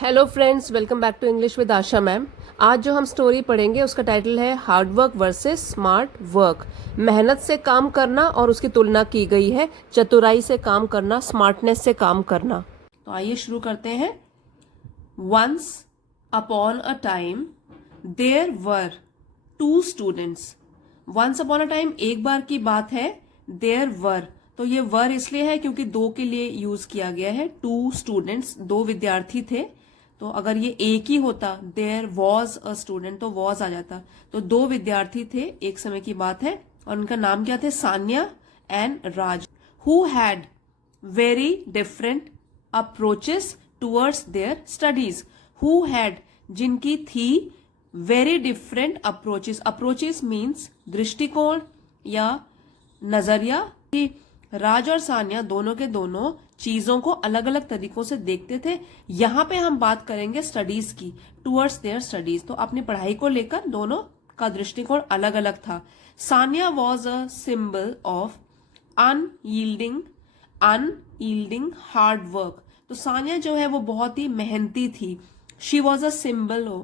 Hello friends, welcome back to English with Asha ma'am. आज जो हम स्टोरी पढ़ेंगे उसका टाइटल है hard work versus smart work. मेहनत से काम करना और उसकी तुलना की गई है चतुराई से काम करना, स्मार्टनेस से काम करना। तो आइए शुरू करते हैं। Once upon a time there were two students. Once upon a time एक बार की बात है। देयर वर, तो ये वर इसलिए है क्योंकि दो के लिए यूज किया गया है। टू स्टूडेंट्स, दो विद्यार्थी थे। तो अगर ये एक ही होता, देयर वॉज अ स्टूडेंट, तो वॉज आ जाता। तो दो विद्यार्थी थे, एक समय की बात है, और उनका नाम क्या थे? Sanya and Raj. Who had very different approaches towards their studies. Who had, जिनकी थी, very different approaches. Approaches means दृष्टिकोण या नजरिया। कि राज और सान्या दोनों के दोनों चीजों को अलग अलग तरीकों से देखते थे। यहां पे हम बात करेंगे स्टडीज की, टूवर्ड्स देयर स्टडीज। तो अपनी पढ़ाई को लेकर दोनों का दृष्टिकोण अलग अलग था। Sanya was a symbol of unyielding hard work. तो सान्या जो है वो बहुत ही मेहनती थी। She was a symbol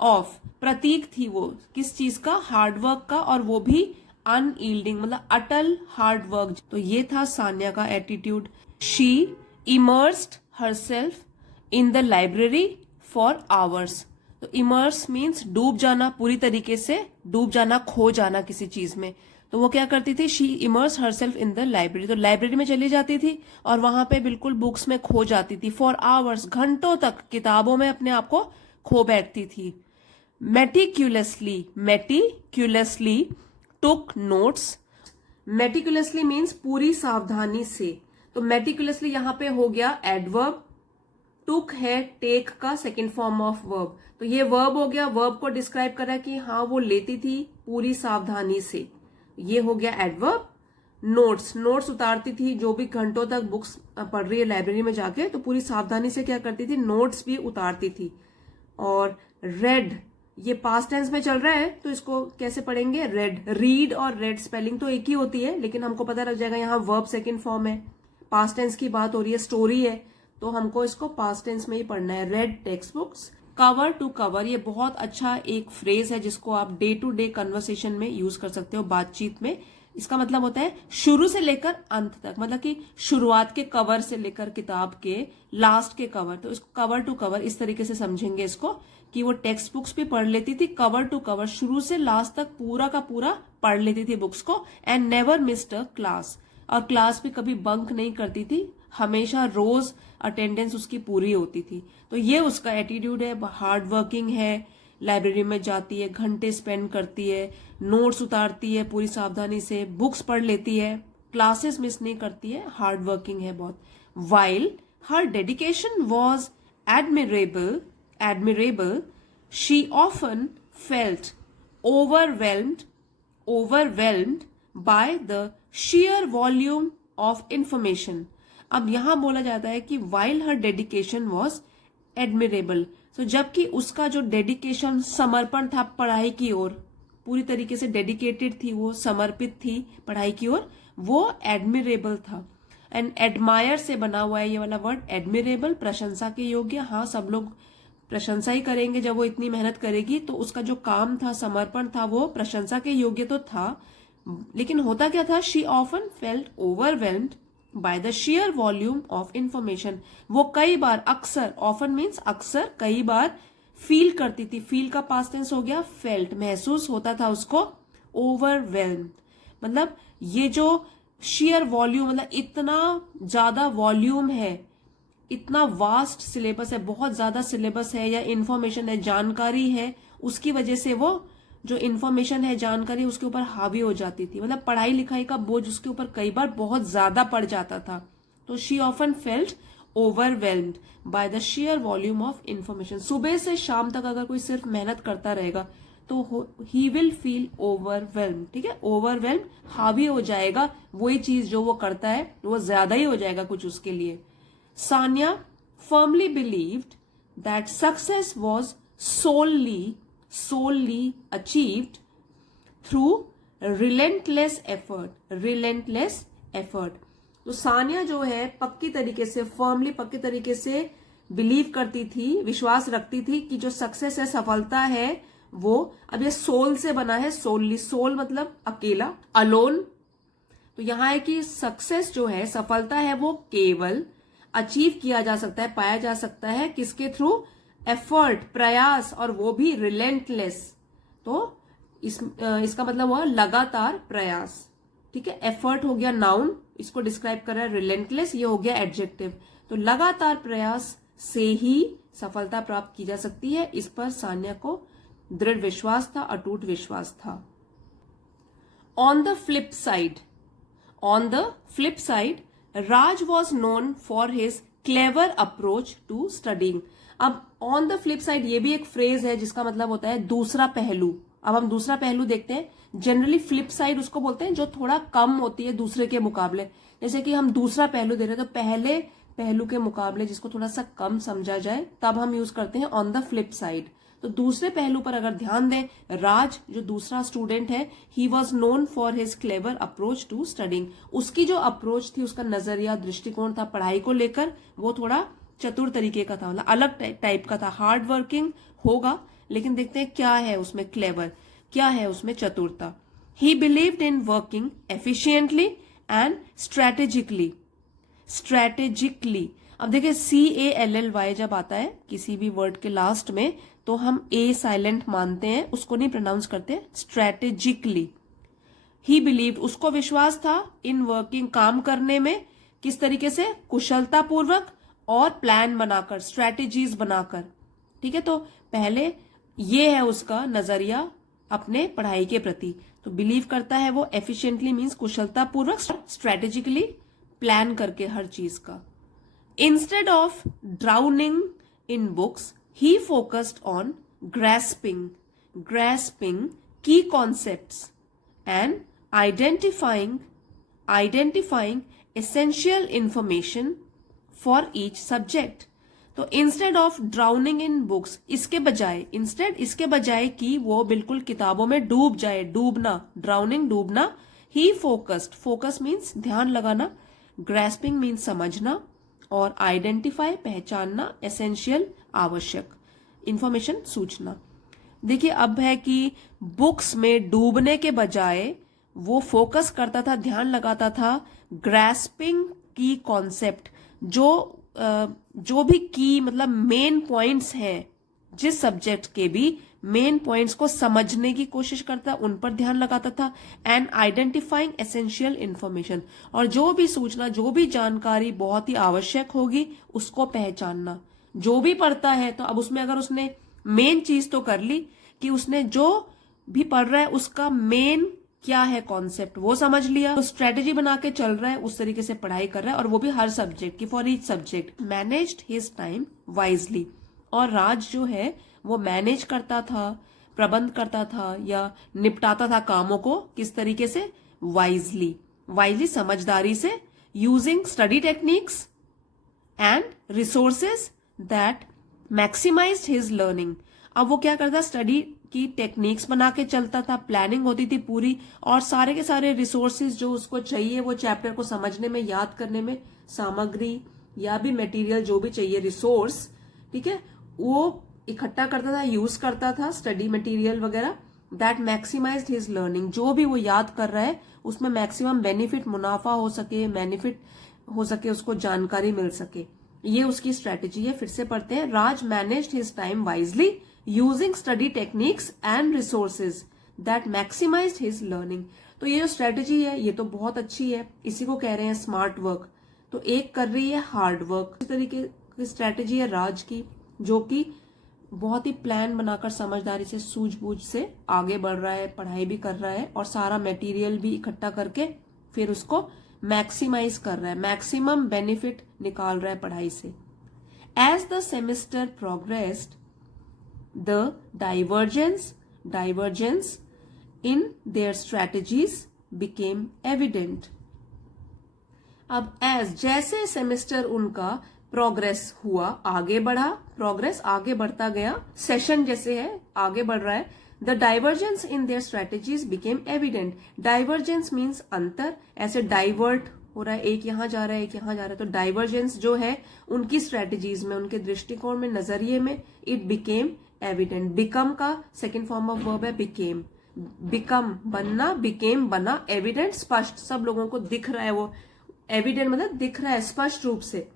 of, प्रतीक थी वो किस चीज का? हार्ड वर्क का, और वो भी अनयील्डिंग मतलब अटल हार्ड वर्क। तो ये था सान्या का attitude. She immersed herself in the library for hours. तो इमर्स मीन्स डूब जाना, पूरी तरीके से डूब जाना, खो जाना किसी चीज में। तो वो क्या करती थी? She immerse herself in the library. तो लाइब्रेरी में चली जाती थी और वहां पे बिल्कुल बुक्स में खो जाती थी। फॉर आवर्स, घंटों तक किताबों में अपने आप को खो बैठती थी। मेटिक्यूलसली टुक नोट्स। मेटिकुलसली मीन्स पूरी सावधानी से। तो मेटिकुलसली यहां पे हो गया एडवर्ब। टुक है टेक का सेकेंड फॉर्म ऑफ वर्ब। तो ये वर्ब हो गया, वर्ब को डिस्क्राइब करा कि हाँ वो लेती थी पूरी सावधानी से। ये हो गया एडवर्ब। नोट्स उतारती थी, जो भी घंटों तक बुक्स पढ़ रही है लाइब्रेरी में जाके, तो पूरी सावधानी से क्या करती थी? नोट्स भी उतारती थी। और रेड, ये पास्ट टेंस में चल रहा है तो इसको कैसे पढ़ेंगे? रेड। रीड और रेड स्पेलिंग तो एक ही होती है, लेकिन हमको पता लग जाएगा यहाँ वर्ब सेकंड फॉर्म है, पास्ट टेंस की बात हो रही है, स्टोरी है, तो हमको इसको पास्ट टेंस में ही पढ़ना है। Read text books. Cover to cover, ये बहुत अच्छा एक फ्रेज है जिसको आप डे टू डे कन्वर्सेशन में यूज कर सकते हो, बातचीत में। इसका मतलब होता है शुरू से लेकर अंत तक, मतलब कि शुरुआत के कवर से लेकर किताब के लास्ट के कवर। तो इसको कवर टू कवर इस तरीके से समझेंगे इसको, कि वो टेक्स्ट बुक्स भी पढ़ लेती थी, कवर टू कवर, शुरू से लास्ट तक पूरा का पूरा पढ़ लेती थी बुक्स को। And never missed a class, और क्लास भी कभी बंक नहीं करती थी, हमेशा रोज अटेंडेंस उसकी पूरी होती थी। तो ये उसका एटीट्यूड है। हार्ड वर्किंग है, लाइब्रेरी में जाती है, घंटे स्पेंड करती है, नोट्स उतारती है पूरी सावधानी से, बुक्स पढ़ लेती है, क्लासेस मिस नहीं करती है, हार्ड वर्किंग है बहुत। While her dedication was admirable, she often felt overwhelmed by the sheer volume of information. अब यहां बोला जाता है कि while her dedication was admirable, तो जबकि उसका जो डेडिकेशन, समर्पण था पढ़ाई की ओर, पूरी तरीके से डेडिकेटेड थी, वो समर्पित थी पढ़ाई की ओर, वो एडमिरेबल था। एंड एडमायर से बना हुआ है ये वाला वर्ड, एडमिरेबल, प्रशंसा के योग्य। हाँ, सब लोग प्रशंसा ही करेंगे जब वो इतनी मेहनत करेगी। तो उसका जो काम था, समर्पण था, वो प्रशंसा के योग्य तो था, लेकिन होता क्या था? She often felt overwhelmed by the share volume of information. वो कई बार, अक्सर, ऑफन मीन्स अक्सर, कई बार फील करती थी। फील का पास्ट टेंस हो गया फेल्ट, महसूस होता था उसको ओवरवेल्म्ड। मतलब ये जो शेयर वॉल्यूम, मतलब इतना ज्यादा वॉल्यूम है, इतना वास्ट सिलेबस है, बहुत ज्यादा सिलेबस है या इंफॉर्मेशन है, जानकारी है, उसकी वजह से वो जो इंफॉर्मेशन है, जानकारी, उसके ऊपर हावी हो जाती थी। मतलब पढ़ाई लिखाई का बोझ उसके ऊपर कई बार बहुत ज्यादा पड़ जाता था। तो she often felt overwhelmed by the share volume of information. सुबह से शाम तक अगर कोई सिर्फ मेहनत करता रहेगा तो ही विल फील ओवरवेल्म्ड। ठीक है, ओवरवेल्म्ड, हावी हो जाएगा, वही चीज जो वो करता है वो ज्यादा ही हो जाएगा कुछ उसके लिए। Sanya firmly believed that success was solely achieved through relentless effort. तो सानिया जो है पक्की तरीके से, फर्मली, पक्की तरीके से बिलीव करती थी, विश्वास रखती थी कि जो सक्सेस है, सफलता है, वो अब ये सोल से बना है, सोलली, सोल मतलब अकेला, अलोन। तो यहां है कि सक्सेस जो है, सफलता है, वो केवल अचीव किया जा सकता है, पाया जा सकता है किसके थ्रू? एफर्ट, प्रयास, और वो भी रिलेंटलेस। तो इसका मतलब हुआ लगातार प्रयास। ठीक है, एफर्ट हो गया नाउन, इसको डिस्क्राइब कर रहा है, रिलेंटलेस ये हो गया एडजेक्टिव। तो लगातार प्रयास से ही सफलता प्राप्त की जा सकती है। इस पर सान्या को दृढ़ विश्वास था, अटूट विश्वास था। On the flip side, on the flip side, Raj was known for his clever approach to studying. अब on the flip side ये भी एक फ्रेज है जिसका मतलब होता है दूसरा पहलू। अब हम दूसरा पहलू देखते हैं। जनरली फ्लिप साइड उसको बोलते हैं जो थोड़ा कम होती है दूसरे के मुकाबले। जैसे कि हम दूसरा पहलू दे रहे हैं तो पहले पहलू के मुकाबले जिसको थोड़ा सा कम समझा जाए तब हम यूज करते हैं ऑन द फ्लिप साइड। तो दूसरे पहलू पर अगर ध्यान दें, राज जो दूसरा स्टूडेंट है, he was known for his clever approach to studying. उसकी जो अप्रोच थी, उसका नजरिया, दृष्टिकोण था पढ़ाई को लेकर, वो थोड़ा चतुर तरीके का था, मतलब अलग टाइप का था। हार्ड वर्किंग होगा, लेकिन देखते हैं क्या है उसमें क्लेवर, क्या है उसमें चतुरता। He believed in working efficiently and strategically. Strategically, अब देखिए CALLY जब आता है किसी भी वर्ड के लास्ट में तो हम ए साइलेंट मानते हैं, उसको नहीं प्रोनाउंस करते, स्ट्रेटेजिकली। ही बिलीव्ड, उसको विश्वास था, इन वर्किंग, काम करने में, किस तरीके से? कुशलता पूर्वक और प्लान बनाकर, स्ट्रेटेजीज बनाकर। ठीक है, तो पहले ये है उसका नजरिया अपने पढ़ाई के प्रति। तो बिलीव करता है वो एफिशिएंटली मीन्स कुशलता पूर्वक, स्ट्रेटेजिकली प्लान करके हर चीज का। Instead of drowning in books he focused on grasping key concepts and identifying essential information for each subject. तो instead of drowning in books, इसके बजाय कि वो बिल्कुल किताबों में डूब जाए, डूबना, ड्राउनिंग डूबना, ही फोकस मीन्स ध्यान लगाना, ग्रेस्पिंग मीन्स समझना, और आइडेंटिफाई पहचानना, एसेंशियल आवश्यक, इंफॉर्मेशन सूचना। देखिए अब है कि बुक्स में डूबने के बजाय वो फोकस करता था, ध्यान लगाता था, ग्रेस्पिंग की कॉन्सेप्ट, जो भी की मतलब मेन पॉइंट्स हैं, जिस सब्जेक्ट के भी मेन पॉइंट्स को समझने की कोशिश करता, उन पर ध्यान लगाता था। एंड आइडेंटिफाइंग एसेंशियल इंफॉर्मेशन, और जो भी सूचना, जो भी जानकारी बहुत ही आवश्यक होगी उसको पहचानना। जो भी पढ़ता है तो अब उसमें अगर उसने मेन चीज तो कर ली कि उसने जो भी पढ़ रहा है उसका मेन क्या है कॉन्सेप्ट, वो समझ लिया, तो स्ट्रेटेजी बना के चल रहा है, उस तरीके से पढ़ाई कर रहा है, और वो भी हर सब्जेक्ट की, for each subject. Managed his time wisely, और राज जो है वो मैनेज करता था, प्रबंध करता था या निपटाता था कामों को, किस तरीके से? वाइजली समझदारी से, using study techniques and resources that maximized his learning. अब वो क्या करता? स्टडी की टेक्निक्स बना के चलता था, प्लानिंग होती थी पूरी, और सारे के सारे रिसोर्सेज जो उसको चाहिए वो चैप्टर को समझने में, याद करने में, सामग्री या भी मटेरियल जो भी चाहिए, रिसोर्स, ठीक है, वो इकट्ठा करता था, यूज करता था, स्टडी मटेरियल वगैरह, दैट मैक्सिमाइज्ड हिज लर्निंग। जो भी वो याद कर रहा है उसमें मैक्सिमम बेनिफिट, मुनाफा हो सके, बेनिफिट हो सके, उसको जानकारी मिल सके, ये उसकी स्ट्रेटेजी है। फिर से पढ़ते हैं। Raj managed his time wisely using study techniques and resources that maximized his learning. तो ये जो स्ट्रेटेजी है ये तो बहुत अच्छी है, इसी को कह रहे हैं स्मार्ट वर्क। तो एक कर रही है हार्ड वर्क, इस तरीके की स्ट्रेटेजी है राज की, जो कि बहुत ही प्लान बनाकर समझदारी से, सूझबूझ से आगे बढ़ रहा है, पढ़ाई भी कर रहा है और सारा मटेरियल भी इकट्ठा करके फिर उसको मैक्सिमाइज कर रहा है, मैक्सिमम बेनिफिट निकाल रहा है पढ़ाई से। As the semester progressed the divergence in their strategies became evident. अब जैसे सेमेस्टर उनका प्रोग्रेस हुआ, आगे बढ़ा, प्रोग्रेस आगे बढ़ता गया, सेशन जैसे है आगे बढ़ रहा है, the divergence in their strategies became evident. Divergence means अंतर, ऐसे डाइवर्ट हो रहा है, एक यहाँ जा रहा है, एक यहाँ जा रहा है, तो डाइवर्जेंस जो है उनकी स्ट्रेटेजीज में, उनके दृष्टिकोण में, नजरिए में, इट बिकेम एविडेंट। बिकम का सेकेंड फॉर्म ऑफ वर्ब है बिकेम, बिकम बनना, बिकेम बना, एविडेंट स्पष्ट, सब लोगों को दिख रहा है, वो एविडेंट मतलब दिख रहा है स्पष्ट रूप से।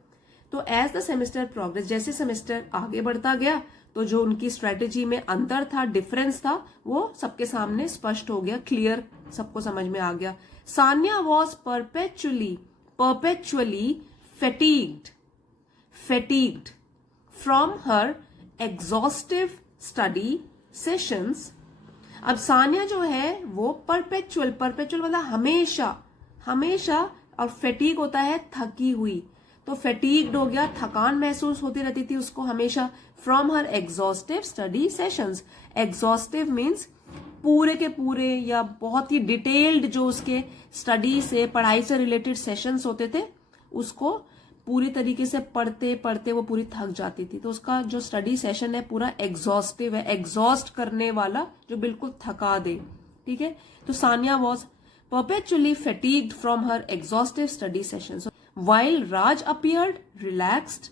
तो एज द सेमेस्टर प्रोग्रेस, जैसे सेमेस्टर आगे बढ़ता गया तो जो उनकी स्ट्रेटेजी में अंतर था, डिफरेंस था, वो सबके सामने स्पष्ट हो गया, क्लियर, सबको समझ में आ गया। Sania was perpetually fatigued from her exhaustive study sessions। अब सानिया जो है वो परपेचुअल मतलब हमेशा, और फेटीग होता है थकी हुई, तो फेटीग्ड हो गया, थकान महसूस होती रहती थी उसको हमेशा। From her exhaustive study sessions, exhaustive means पूरे के पूरे या बहुत ही डिटेल्ड जो उसके स्टडी से, पढ़ाई से रिलेटेड सेशंस होते थे, उसको पूरी तरीके से पढ़ते पढ़ते वो पूरी थक जाती थी। तो उसका जो स्टडी सेशन है पूरा एग्जॉस्टिव है, एग्जॉस्ट करने वाला, जो बिल्कुल थका दे। ठीक है, तो Sania was perpetually fatigued from her exhaustive study sessions, while Raj appeared relaxed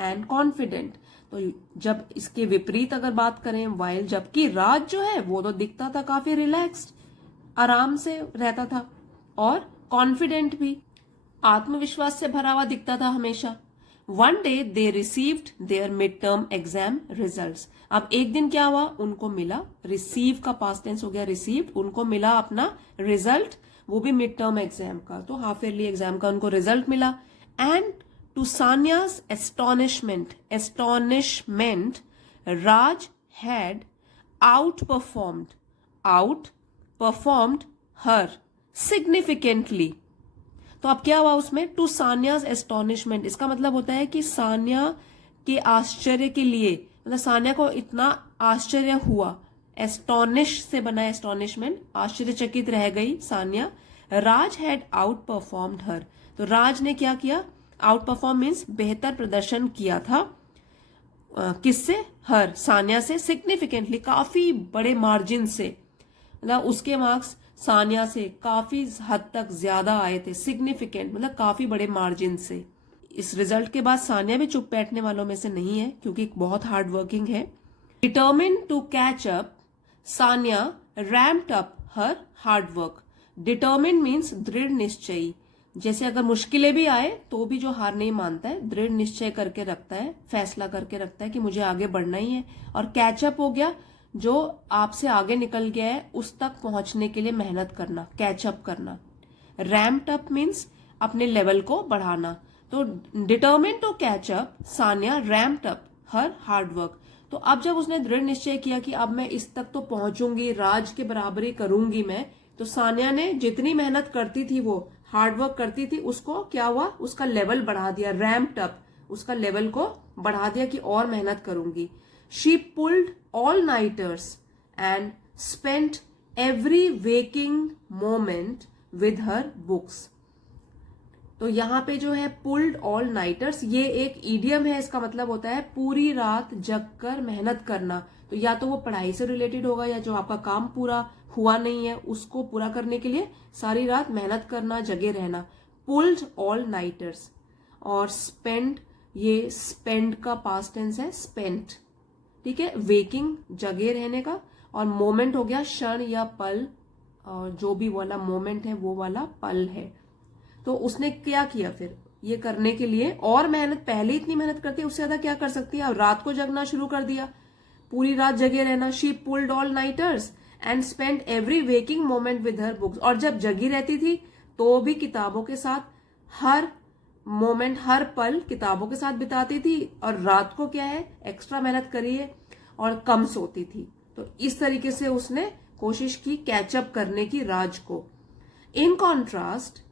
and confident। तो जब इसके विपरीत अगर बात करें, while, जबकि राज जो है वो तो दिखता था काफी रिलैक्स्ड, आराम से रहता था, और कॉन्फिडेंट भी, आत्मविश्वास से भरा हुआ दिखता था हमेशा। One day they received their midterm exam results। अब एक दिन क्या हुआ, उनको मिला, रिसीव का पास्ट टेंस हो गया रिसीव्ड, उनको मिला अपना रिजल्ट, वो भी मिड टर्म एग्जाम का, तो हाफ ईयरली एग्जाम का उनको रिजल्ट मिला। And to Sania's astonishment Raj had outperformed her significantly. तो अब क्या हुआ उसमें, टू सानियाज एस्टॉनिशमेंट, इसका मतलब होता है कि सानिया के आश्चर्य के लिए, मतलब सानिया को इतना आश्चर्य हुआ, एस्टॉनिश से बना एस्टॉनिशमेंट, आश्चर्यचकित रह गई सानिया। राज हैड आउट परफॉर्म्ड हर, तो राज ने क्या किया, आउट परफॉर्म मीन्स बेहतर प्रदर्शन किया था, किससे, हर, सानिया से, सिग्निफिकेंटली, काफी बड़े मार्जिन से, मतलब उसके मार्क्स सानिया से काफी हद तक ज्यादा आए थे, सिग्निफिकेंट मतलब काफी बड़े मार्जिन से। इस रिजल्ट के बाद सानिया भी चुप बैठने वालों में से नहीं है, क्योंकि बहुत हार्ड वर्किंग है। Determined to catch up, Sania ramped up her hard work. Determined means दृढ़ निश्चयी, जैसे अगर मुश्किलें भी आए तो भी जो हार नहीं मानता है, दृढ़ निश्चय करके रखता है, फैसला करके रखता है कि मुझे आगे बढ़ना ही है। और कैचअप हो गया, जो आपसे आगे निकल गया है उस तक पहुंचने के लिए मेहनत करना, कैचअप करना। रैम्प्ड अप मीन्स अपने लेवल को बढ़ाना। तो determined to catch up, Sania ramped up her hard work. तो अब जब उसने दृढ़ निश्चय किया कि अब मैं इस तक तो पहुंचूंगी, राज के बराबरी करूंगी मैं, तो सानिया ने जितनी मेहनत करती थी, वो हार्ड वर्क करती थी, उसको क्या हुआ, उसका लेवल बढ़ा दिया, रैम्प्ड अप, उसका लेवल को बढ़ा दिया कि और मेहनत करूंगी। She pulled all nighters and spent every waking moment with her books. तो यहाँ पे जो है पुल्ड ऑल नाइटर्स, ये एक ईडियम है, इसका मतलब होता है पूरी रात जगकर मेहनत करना। तो या तो वो पढ़ाई से रिलेटेड होगा, या जो आपका काम पूरा हुआ नहीं है उसको पूरा करने के लिए सारी रात मेहनत करना, जगे रहना। Pulled all nighters. और स्पेंड, ये स्पेंड का पास्ट टेंस है, स्पेंट, ठीक है, वेकिंग जगे रहने का, और मोमेंट हो गया क्षण या पल, और जो भी वाला मोमेंट है वो वाला पल है। तो उसने क्या किया फिर ये करने के लिए, और मेहनत, पहले इतनी मेहनत करती है उससे ज्यादा क्या कर सकती है, और रात को जगना शुरू कर दिया, पूरी रात जगे रहना। She pulled all nighters and spend every waking moment with her books. और जब जगी रहती थी तो भी किताबों के साथ हर मोमेंट, हर पल किताबों के साथ बिताती थी, और रात को क्या है, एक्स्ट्रा मेहनत करी है और कम सोती थी। तो इस तरीके से उसने कोशिश की कैचअप करने की राज को। इन कॉन्ट्रास्ट,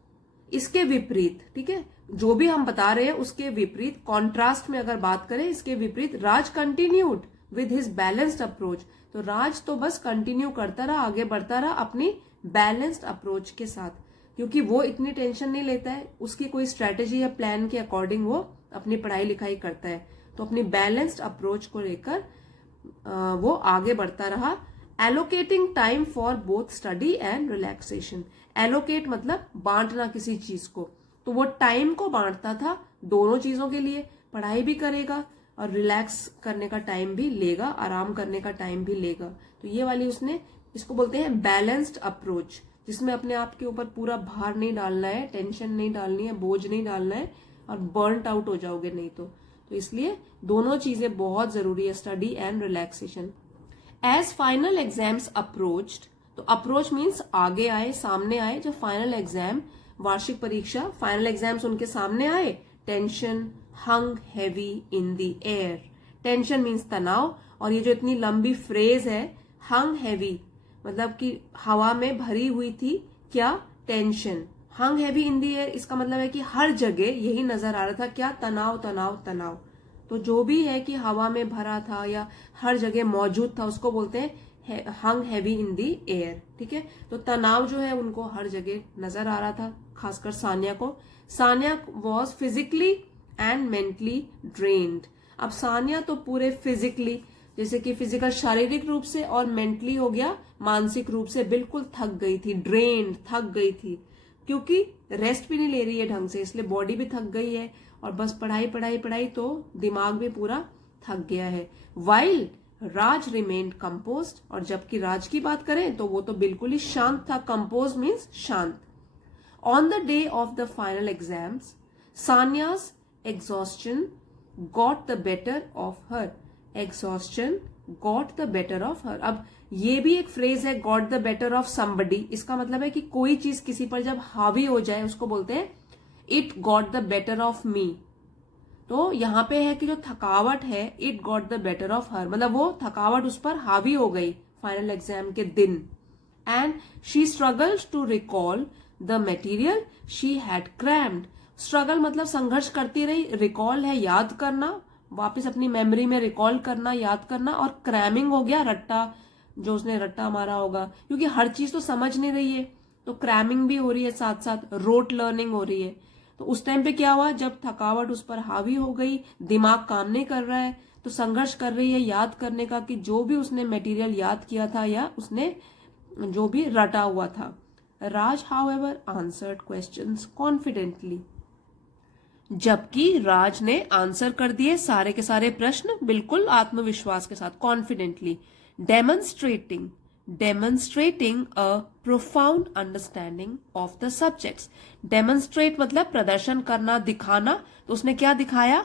इसके विपरीत, ठीक है, जो भी हम बता रहे हैं उसके विपरीत, कॉन्ट्रास्ट में अगर बात करें इसके विपरीत, Raj continued with his balanced approach. तो राज तो बस कंटिन्यू करता रहा, आगे बढ़ता रहा अपनी बैलेंस्ड अप्रोच के साथ, क्योंकि वो इतनी टेंशन नहीं लेता है, उसकी कोई स्ट्रेटेजी या प्लान के अकॉर्डिंग वो अपनी पढ़ाई लिखाई करता है। तो अपनी बैलेंस्ड अप्रोच को लेकर वो आगे बढ़ता रहा। Allocating time for both study and relaxation. Allocate मतलब बांटना किसी चीज को, तो वो टाइम को बांटता था दोनों चीजों के लिए, पढ़ाई भी करेगा और रिलैक्स करने का टाइम भी लेगा, आराम करने का टाइम भी लेगा। तो ये वाली उसने, इसको बोलते हैं बैलेंस्ड अप्रोच, जिसमें अपने आप के ऊपर पूरा भार नहीं डालना है, टेंशन नहीं डालनी है, बोझ नहीं डालना है और बर्नट आउट हो जाओगे नहीं तो इसलिए दोनों चीजें बहुत जरूरी है, study and relaxation. As final exams approached, तो अप्रोच मीन्स आगे आए, सामने आए, जब फाइनल एग्जाम, वार्षिक परीक्षा, फाइनल एग्जाम्स उनके सामने आए, tension hung heavy in the air. Tension means तनाव, और ये जो इतनी लंबी फ्रेज है हंग हैवी मतलब कि हवा में भरी हुई थी क्या, tension. Hung heavy in the air इसका मतलब है कि हर जगह यही नजर आ रहा था क्या, तनाव तनाव तनाव। तो जो भी है कि हवा में भरा था या हर जगह मौजूद था उसको बोलते हैं हंग हैवी इन द एयर, ठीक है। तो तनाव जो है उनको हर जगह नजर आ रहा था, खासकर सानिया को। Sania was physically and mentally drained. अब सानिया तो पूरे फिजिकली, जैसे कि फिजिकल शारीरिक रूप से, और मेंटली हो गया मानसिक रूप से, बिल्कुल थक गई थी, ड्रेन्ड थक गई थी, क्योंकि रेस्ट भी नहीं ले रही है ढंग से, इसलिए बॉडी भी थक गई है और बस पढ़ाई पढ़ाई पढ़ाई, तो दिमाग भी पूरा थक गया है। वाइल राज रिमेन्ड कंपोज्ड, और जबकि राज की बात करें तो वो तो बिल्कुल ही शांत था, कंपोज मीन्स शांत। On the day of the final exams Sania's exhaustion got the better of her. Exhaustion got the better of her, अब ये भी एक फ्रेज है, got the better of somebody. इसका मतलब है कि कोई चीज किसी पर जब हावी हो जाए उसको बोलते हैं it got the better of me. तो यहां पे है कि जो थकावट है, it got the better of हर, मतलब वो थकावट उस पर हावी हो गई फाइनल एग्जाम के दिन। And she struggles to recall the material she had crammed. Struggle मतलब संघर्ष करती रही, रिकॉल है याद करना, वापस अपनी मेमोरी में रिकॉल करना, याद करना, और क्रैमिंग हो गया रट्टा, जो उसने रट्टा मारा होगा, क्योंकि हर चीज तो समझ नहीं रही है, तो क्रैमिंग भी हो रही है, साथ साथ रोट लर्निंग हो रही है। तो उस टाइम पे क्या हुआ, जब थकावट उस पर हावी हो गई, दिमाग काम नहीं कर रहा है, तो संघर्ष कर रही है याद करने का कि जो भी उसने मटेरियल याद किया था या उसने जो भी रटा हुआ था। राज हाउएवर आंसर्ड क्वेश्चंस कॉन्फिडेंटली, जबकि राज ने आंसर कर दिए सारे के सारे प्रश्न बिल्कुल आत्मविश्वास के साथ, confidently. Demonstrating a profound understanding of the subjects. Demonstrate मतलब प्रदर्शन करना, दिखाना, तो उसने क्या दिखाया,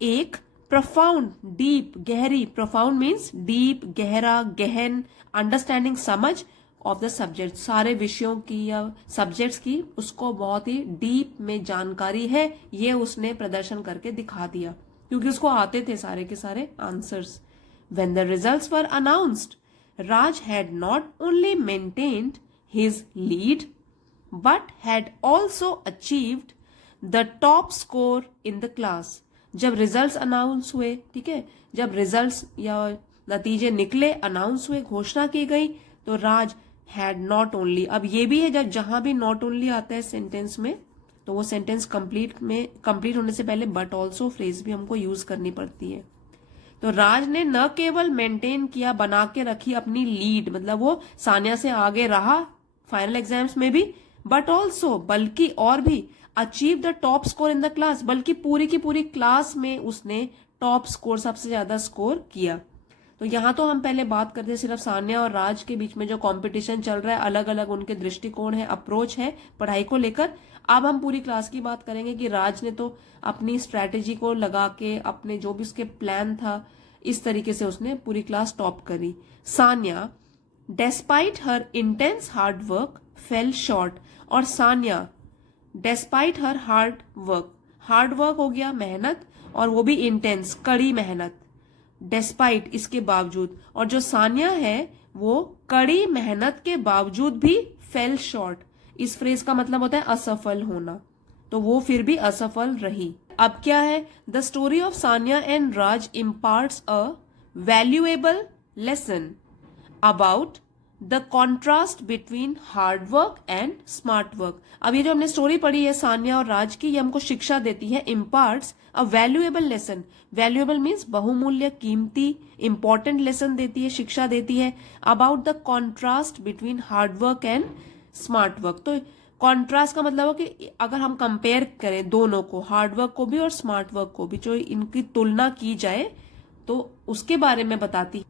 एक प्रोफाउंड डीप गहरी, प्रोफाउंड मीन्स डीप गहरा गहन, अंडरस्टैंडिंग समझ, ऑफ द सब्जेक्ट सारे विषयों की या सब्जेक्ट्स की उसको बहुत ही डीप में जानकारी है, ये उसने प्रदर्शन करके दिखा दिया, क्योंकि उसको आते थे सारे के सारे answers. When the results were announced, Raj had not only maintained his lead, but had also achieved the top score in the class. जब रिजल्ट्स अनाउंस हुए, ठीक है, जब रिजल्ट्स या नतीजे निकले, अनाउंस हुए, घोषणा की गई, तो राज हैड नॉट ओनली, अब ये भी है जब जहां भी नॉट ओनली आता है सेंटेंस में, तो वो सेंटेंस कंप्लीट होने से पहले बट ऑल्सो फ्रेज भी हमको यूज करनी पड़ती है। तो राज ने न केवल मेंटेन किया, बना के रखी अपनी लीड, मतलब वो सानिया से आगे रहा फाइनल एग्जाम्स में भी, बट ऑल्सो बल्कि और भी, achieve the top score in the class, बल्कि पूरी की पूरी क्लास में उसने टॉप स्कोर, सबसे ज्यादा स्कोर किया। तो यहां तो हम पहले बात करते हैं सिर्फ सानिया और राज के बीच में जो कंपटीशन चल रहा है, अलग अलग उनके दृष्टिकोण है, अप्रोच है पढ़ाई को लेकर। अब हम पूरी क्लास की बात करेंगे कि राज ने तो अपनी स्ट्रैटेजी को लगा के, अपने जो भी उसके प्लान था, इस तरीके से उसने पूरी क्लास टॉप करी। Sania despite her intense hard work fell short, और Sania despite her hard work हो गया मेहनत, और वो भी इंटेंस कड़ी मेहनत, डेस्पाइट इसके बावजूद, और जो सानिया है वो कड़ी मेहनत के बावजूद भी फेल शॉर्ट, इस फ्रेज का मतलब होता है असफल होना, तो वो फिर भी असफल रही। अब क्या है, the story of Sania and Raj imparts a valuable lesson about the contrast between hard work and smart work. अब ये जो हमने स्टोरी पढ़ी है सानिया और राज की, ये हमको शिक्षा देती है, इम्पार्ट्स अ वैल्यूएबल लेसन। वैल्यूएबल मीन्स बहुमूल्य, कीमती, इंपॉर्टेंट लेसन देती है, शिक्षा देती है about the contrast between hard work and smart work. तो कॉन्ट्रास्ट का मतलब है कि अगर हम कंपेयर करें दोनों को, हार्ड वर्क को भी और स्मार्ट वर्क को भी, जो इनकी तुलना की जाए तो उसके बारे में बताती है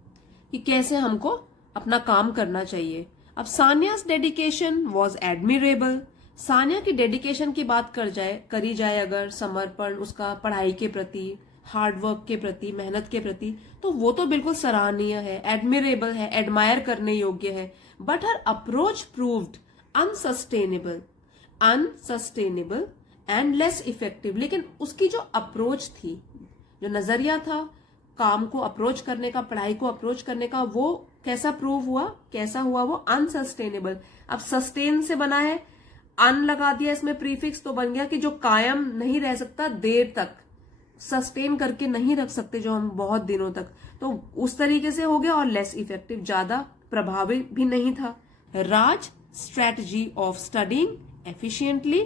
कि कैसे हमको अपना काम करना चाहिए। अब सानिया's डेडिकेशन वॉज एडमिरेबल। सानिया की डेडिकेशन की बात करी जाए अगर, समर्पण उसका पढ़ाई के प्रति, हार्ड वर्क के प्रति, मेहनत के प्रति, तो वो तो बिल्कुल सराहनीय है, एडमिरेबल है, एडमायर करने योग्य है। But her approach proved unsustainable and less effective. लेकिन उसकी जो अप्रोच थी, जो नजरिया था काम को अप्रोच करने का, पढ़ाई को अप्रोच करने का, वो कैसा प्रूव हुआ, कैसा हुआ वो, अनसस्टेनेबल। अब सस्टेन से बना है, अन लगा दिया इसमें प्रीफिक्स, तो बन गया कि जो कायम नहीं रह सकता देर तक, सस्टेन करके नहीं रख सकते जो हम बहुत दिनों तक, तो उस तरीके से हो गया। और लेस इफेक्टिव, ज्यादा प्रभावी भी नहीं था। Raj strategy of studying efficiently,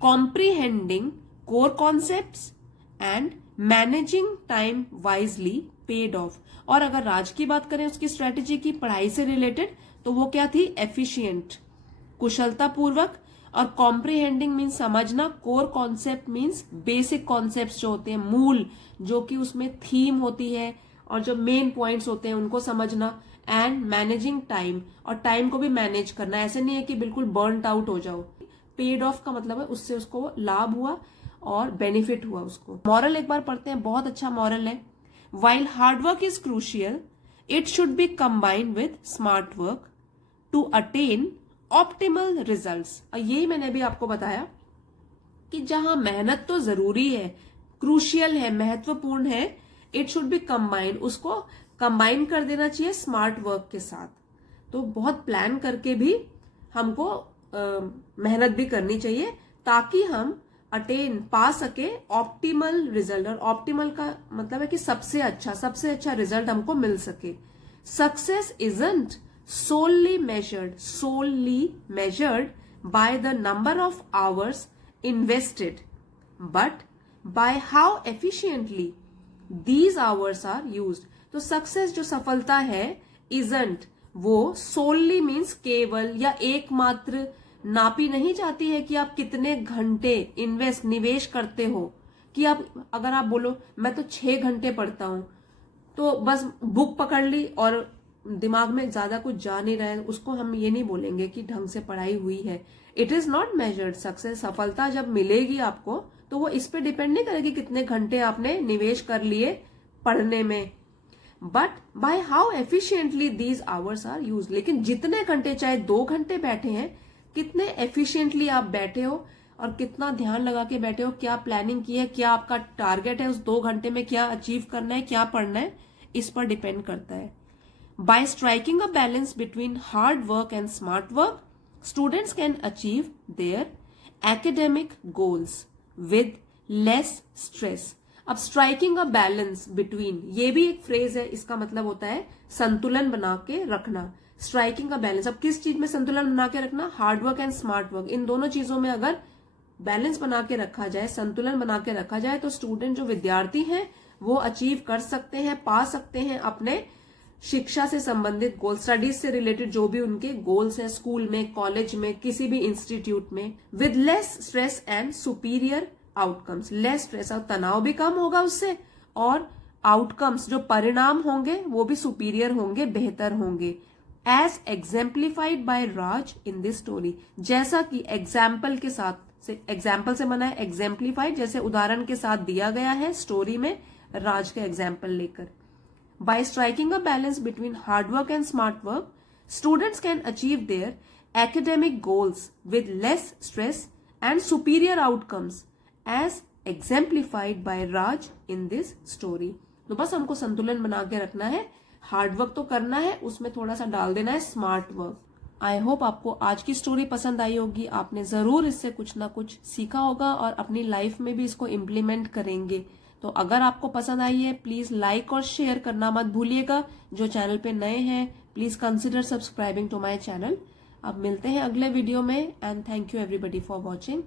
comprehending core concepts and managing time wisely paid off. और अगर राज की बात करें उसकी स्ट्रेटेजी की पढ़ाई से रिलेटेड, तो वो क्या थी, एफिशिएंट, कुशलता पूर्वक, और कॉम्प्रीहेंडिंग मीन्स समझना, core concept means basic concept जो होते हैं, मूल जो कि उसमें थीम होती है और जो मेन पॉइंट्स होते हैं उनको समझना, एंड मैनेजिंग टाइम, और टाइम को भी मैनेज करना। ऐसे नहीं है कि बिल्कुल बर्नड आउट हो जाओ। पेड ऑफ का मतलब है उससे उसको लाभ हुआ और बेनिफिट हुआ उसको। मॉरल एक बार पढ़ते हैं, बहुत अच्छा मॉरल है। While hard work is crucial, it should be combined with smart work to attain optimal results. यही मैंने भी आपको बताया कि जहां मेहनत तो जरूरी है, क्रूशियल है, महत्वपूर्ण है, इट शुड बी कंबाइंड, उसको कंबाइन कर देना चाहिए स्मार्ट वर्क के साथ। तो बहुत प्लान करके भी हमको मेहनत भी करनी चाहिए ताकि हम अटेन पा सके ऑप्टिमल रिजल्ट। और ऑप्टिमल का मतलब है कि सबसे अच्छा रिजल्ट हमको मिल सके। Success isn't solely measured by the number of hours invested, but by how efficiently these hours are used। तो सक्सेस जो सफलता है, isn't, वो solely means केवल या एकमात्र नापी नहीं जाती है कि आप कितने घंटे निवेश करते हो। कि आप अगर आप बोलो मैं तो 6 घंटे पढ़ता हूं, तो बस बुक पकड़ ली और दिमाग में ज्यादा कुछ जा नहीं रहा है, उसको हम ये नहीं बोलेंगे कि ढंग से पढ़ाई हुई है। It is not measured. Success, सफलता जब मिलेगी आपको तो वो इस पे डिपेंड नहीं करेगी कितने घंटे आपने निवेश कर लिए पढ़ने में, but by how efficiently these hours are use. लेकिन जितने घंटे, चाहे 2 घंटे बैठे हैं, कितने एफिशिएंटली आप बैठे हो और कितना ध्यान लगा के बैठे हो, क्या प्लानिंग की है, क्या आपका टारगेट है उस 2 घंटे में, क्या अचीव करना है, क्या पढ़ना है, इस पर डिपेंड करता है। By striking a balance between hard work and smart work, students can achieve their academic goals with less stress। अब striking a balance between, ये भी एक फ्रेज है, इसका मतलब होता है संतुलन बना के रखना। striking a balance, अब किस चीज में संतुलन बना के रखना, hard work and smart work, इन दोनों चीजों में अगर बैलेंस बना के रखा जाए, संतुलन बना के रखा जाए, तो स्टूडेंट जो विद्यार्थी हैं वो अचीव कर सकते हैं, पा सकते हैं अपने शिक्षा से संबंधित गोल, स्टडीज से रिलेटेड जो भी उनके गोल्स हैं, स्कूल में, कॉलेज में, किसी भी इंस्टीट्यूट में, with less stress and superior outcomes. Less stress, और तनाव भी कम होगा उससे, और आउटकम्स जो परिणाम होंगे वो भी सुपीरियर होंगे, बेहतर होंगे। As exemplified by Raj in this story, जैसा कि एग्जाम्पल के साथ, एग्जाम्पल से बना है एग्जाम्प्लीफाइड, जैसे उदाहरण के साथ दिया गया है स्टोरी में राज का एग्जाम्पल लेकर। By striking a balance between hard work and smart work, students can achieve their academic goals with less stress and superior outcomes as exemplified by Raj in this story। तो बस हमको संतुलन बना के रखना है, हार्ड वर्क तो करना है, उसमें थोड़ा सा डाल देना है स्मार्ट वर्क। आई होप आपको आज की स्टोरी पसंद आई होगी, आपने जरूर इससे कुछ ना कुछ सीखा होगा और अपनी लाइफ में भी इसको इम्प्लीमेंट करेंगे। तो अगर आपको पसंद आई है प्लीज लाइक और शेयर करना मत भूलिएगा। जो चैनल पे नए हैं please consider subscribing to my channel. अब मिलते हैं अगले वीडियो में and thank you everybody for watching.